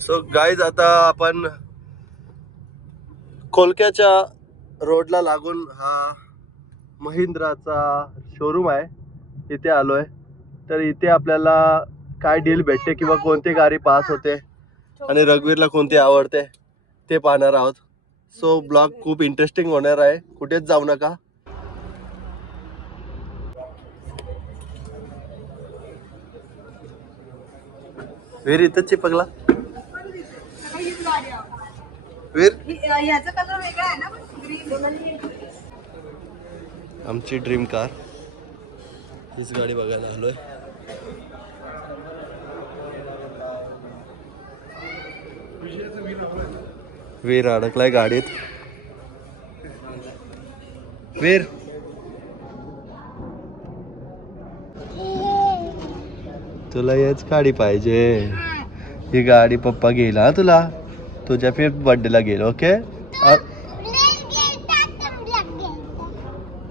So guys आता आपण कोलक्याच्या रोडला लागून हा महिंद्राचा शोरूम आहे. इथे आलोय. तर इथे आपल्याला काय डील भेटते किंवा कोणती गाडी पास होते आणि रघुवीरला कोणती आवडते ते पाहणार आहोत. सो ब्लॉग खूप इंटरेस्टिंग होणार आहे. कुठेच जाऊ नका. वेर इथंच चिपकला वीर ह्याचा कलर वेगळा आहे ना ग्रीन आमची ड्रीम कार हीच गाडी बघायला आलोय. वीर अडकलाय गाडीत. वीर! तुला हेच गाडी पाहिजे. ही गाडी पप्पा घेईल हा तुला? तुझ्या फिफ्थ बर्थडेला गेल ओके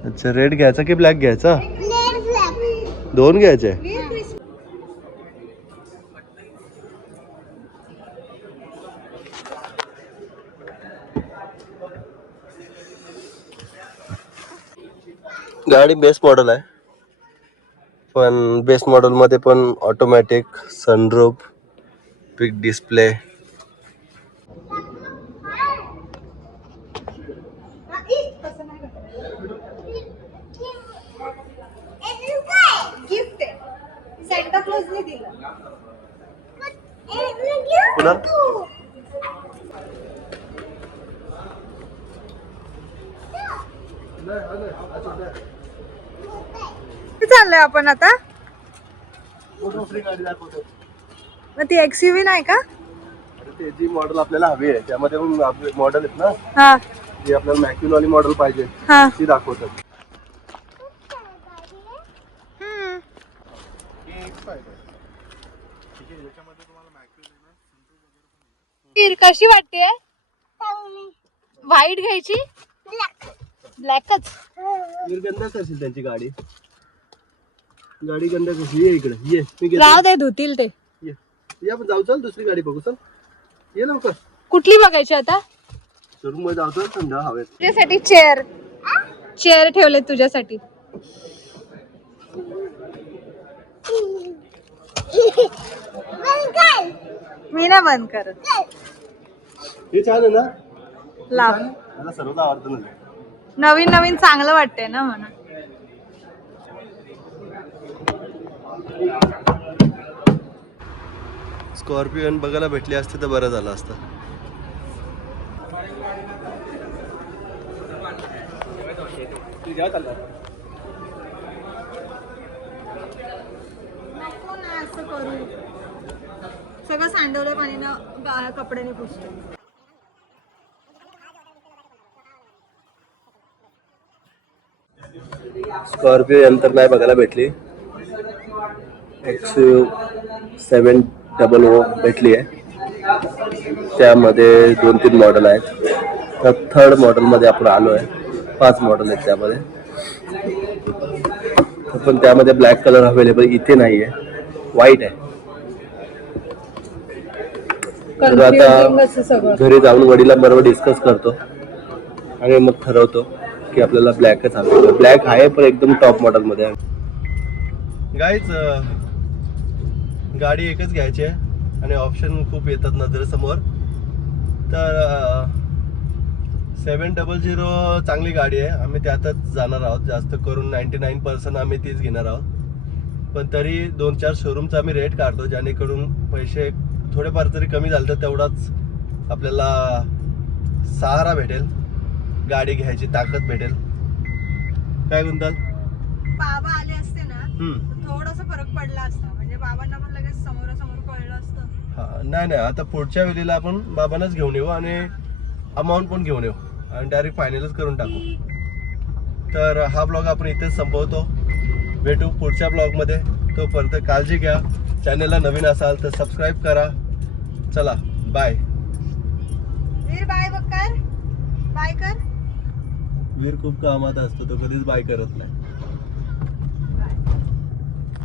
अच्छा रेड घ्यायचा की ब्लॅक घ्यायचा? दोन घ्यायचे? गाडी बेस्ट मॉडेल आहे. पण बेस्ट मॉडेलमध्ये पण automatic sunroof big display gift आहे. सेंटा क्लॉजने दिलं. कुणाल? कुठे चाललोय आपण आता? मग ती एक्सयूव्ही नाही का? ते जी मॉडेल आपल्याला हवी आहे त्यामध्ये पण मॉडेल आहेत ना? हा. जी आपल्याला मॅक्युल वाली मॉडेल पाहिजे हा. ती दाखवतात. कशी वाटते? व्हाईट घ्यायची? ब्लॅकच निर्गंध करशील त्यांची गाडी. गाडी गंध कशी ये इकडे. ये. मी घेतो. राव दे धुतील ते. ये. ये आपण जाऊ चल दुसरी गाडी बघू चल. ये लवकर. कुठली बघायची आता? शोरूममध्ये चल थंड हवेत. तुझ्यासाठी चेअर चेअर ठेवले तुझ्यासाठी. मी ना बंद करत. हे छान आहे ना? लाव. मला सर्वच आवडतं ना नवीन नवीन चांगलं वाटतंय ना म्हणून. स्कॉर्पिओन बघायला भेटली असते तर बरं झालं असतं. सगळं सांडवलं पाणीनं कपड्याने पुसतो स्कॉर्पिओ यंत्र नाही बघायला भेटली. एक्स सेवन डबल ओ भेटली आहे. त्यामध्ये दोन तीन मॉडेल आहेत. तर थर्ड मॉडेलमध्ये आपण आलो आहे. पाच मॉडेल आहेत त्यामध्ये. पण त्यामध्ये ब्लॅक कलर अवेलेबल इथे नाही आहे व्हाईट आहे. तर आता घरी जाऊन वडीला बरोबर डिस्कस करतो. आणि मग ठरवतो की आपल्याला ब्लॅकच हवे. ब्लॅक आहे पण एकदम टॉप मॉडेल मध्ये आहे. गाईच गाडी एकच घ्यायची आहे आणि ऑप्शन खूप येतात नजरेसमोर. तर सेवन डबल झिरो चांगली गाडी आहे. आम्ही त्यातच जाणार आहोत. जास्त करून नाईन्टी नाईन पर्सेंट आम्ही तीच घेणार आहोत. पण तरी दोन चार शोरूमचा आम्ही रेट काढतो जेणेकरून पैसे थोडेफार तरी कमी झाले तर तेवढाच आपल्याला सहारा भेटेल. गाडी घ्यायची ताकद भेटेल. काय गुंताल? बाबा आले असते ना थोडासा फरक पडला असता. म्हणजे बाबांना लगेच समोरासमोर कळलं असतं. हा नाही नाही आता पुढच्या वेळेला आपण बाबांनाच घेऊन येऊ आणि अमाऊंट पण घेऊन येऊ. आणि डायरेक्ट फायनलच करून टाकू. तर हा ब्लॉग आपण इथेच संपवतो. भेटू पुढच्या ब्लॉगमध्ये तोपर्यंत काळजी घ्या. चॅनलला नवीन असाल तर सबस्क्राईब करा. चला बाय वीर बाय बघ कर बाय कर. वीर खूप कामात असतो तो कधीच बाय करत नाही.